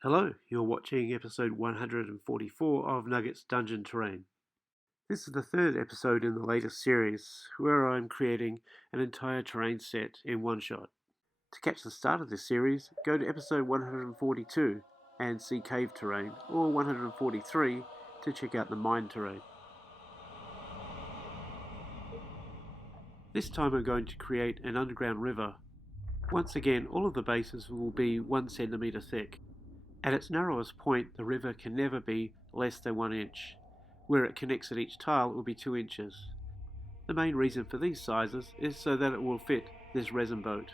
Hello, you're watching episode 144 of Nugget's Dungeon Terrain. This is the third episode in the latest series, where I'm creating an entire terrain set in one shot. To catch the start of this series, go to episode 142 and see cave terrain, or 143 to check out the mine terrain. This time I'm going to create an underground river. Once again, all of the bases will be 1 centimeter thick. At its narrowest point, the river can never be less than 1 inch. Where it connects at each tile, it will be 2 inches. The main reason for these sizes is so that it will fit this resin boat.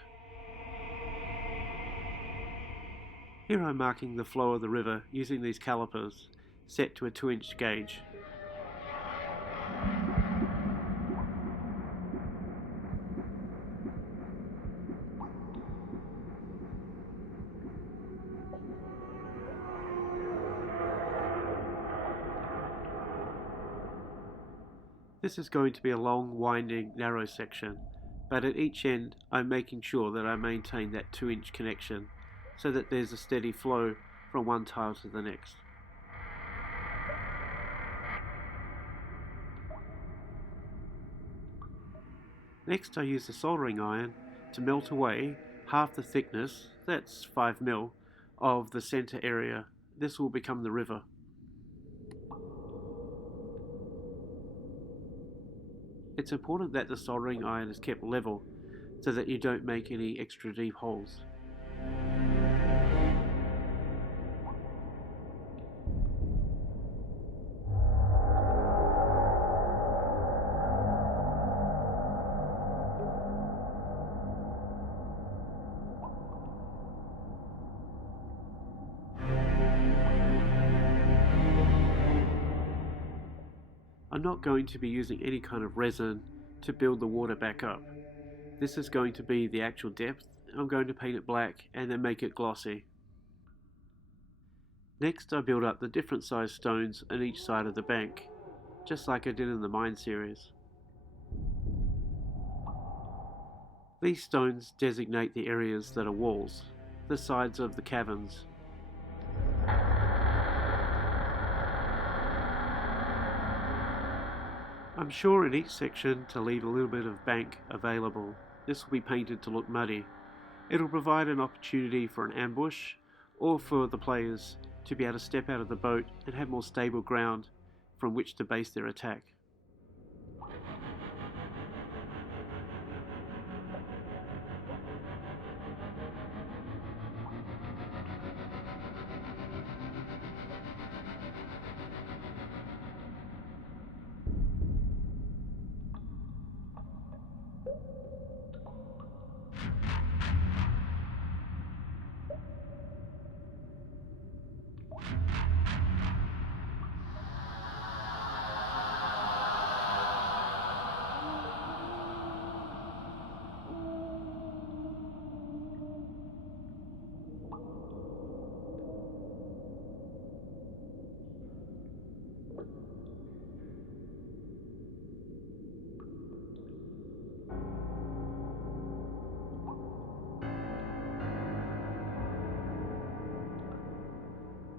Here I'm marking the flow of the river using these calipers, set to a 2-inch gauge. This is going to be a long, winding, narrow section, but at each end I'm making sure that I maintain that 2-inch connection so that there's a steady flow from one tile to the next. Next I use the soldering iron to melt away half the thickness, that's 5 mil, of the centre area. This will become the river. It's important that the soldering iron is kept level so that you don't make any extra deep holes. I'm not going to be using any kind of resin to build the water back up. This is going to be the actual depth. I'm going to paint it black and then make it glossy. Next I build up the different size stones on each side of the bank, just like I did in the mine series. These stones designate the areas that are walls, the sides of the caverns. I'm sure in each section to leave a little bit of bank available. This will be painted to look muddy. It'll provide an opportunity for an ambush, or for the players to be able to step out of the boat and have more stable ground from which to base their attack.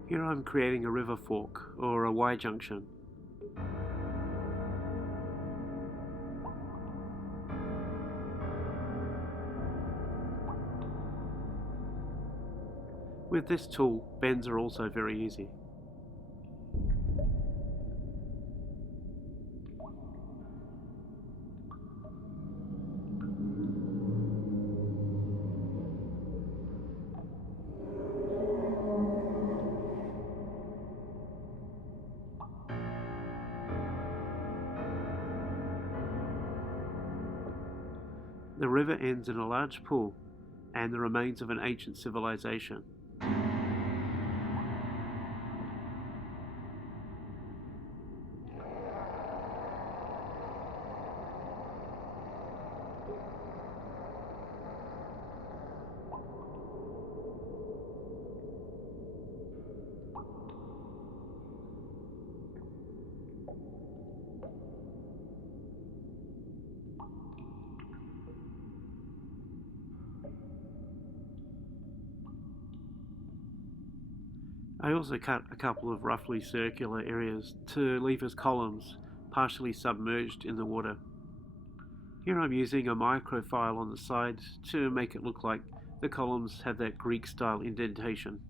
Here I'm creating a river fork, or a Y-junction. With this tool, bends are also very easy. The river ends in a large pool and the remains of an ancient civilization. I also cut a couple of roughly circular areas to leave as columns, partially submerged in the water. Here I'm using a microfile on the side to make it look like the columns have that Greek style indentation.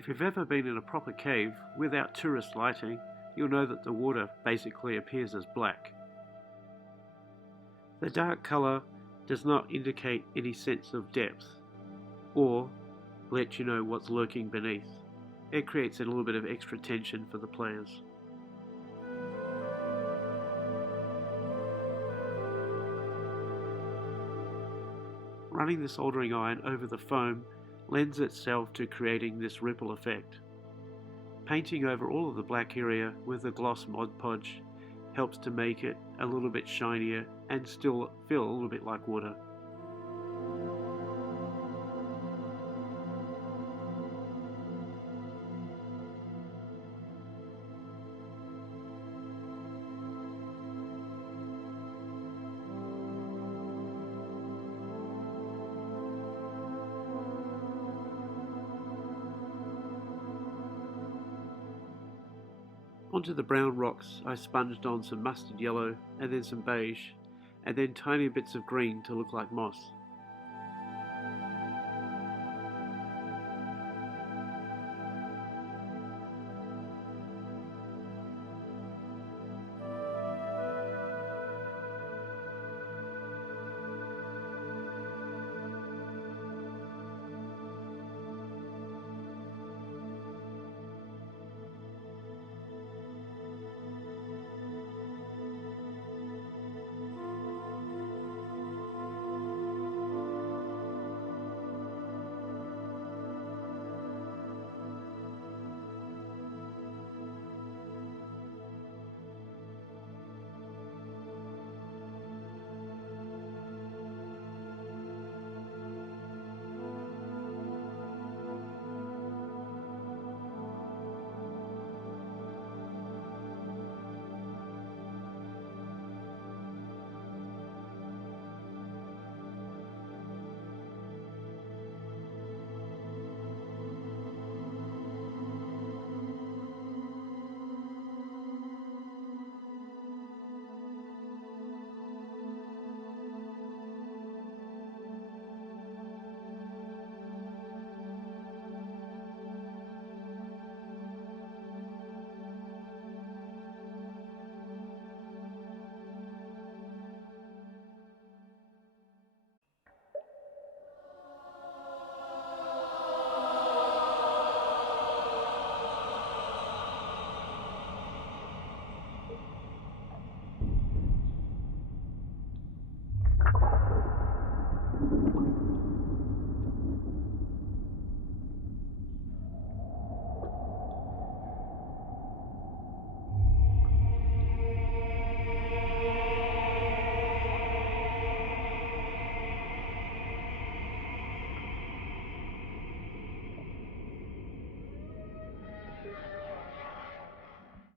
If you've ever been in a proper cave without tourist lighting, you'll know that the water basically appears as black. The dark colour does not indicate any sense of depth or let you know what's lurking beneath. It creates a little bit of extra tension for the players. Running the soldering iron over the foam lends itself to creating this ripple effect. Painting over all of the black area with the gloss Mod Podge helps to make it a little bit shinier and still feel a little bit like water. Onto the brown rocks I sponged on some mustard yellow and then some beige and then tiny bits of green to look like moss.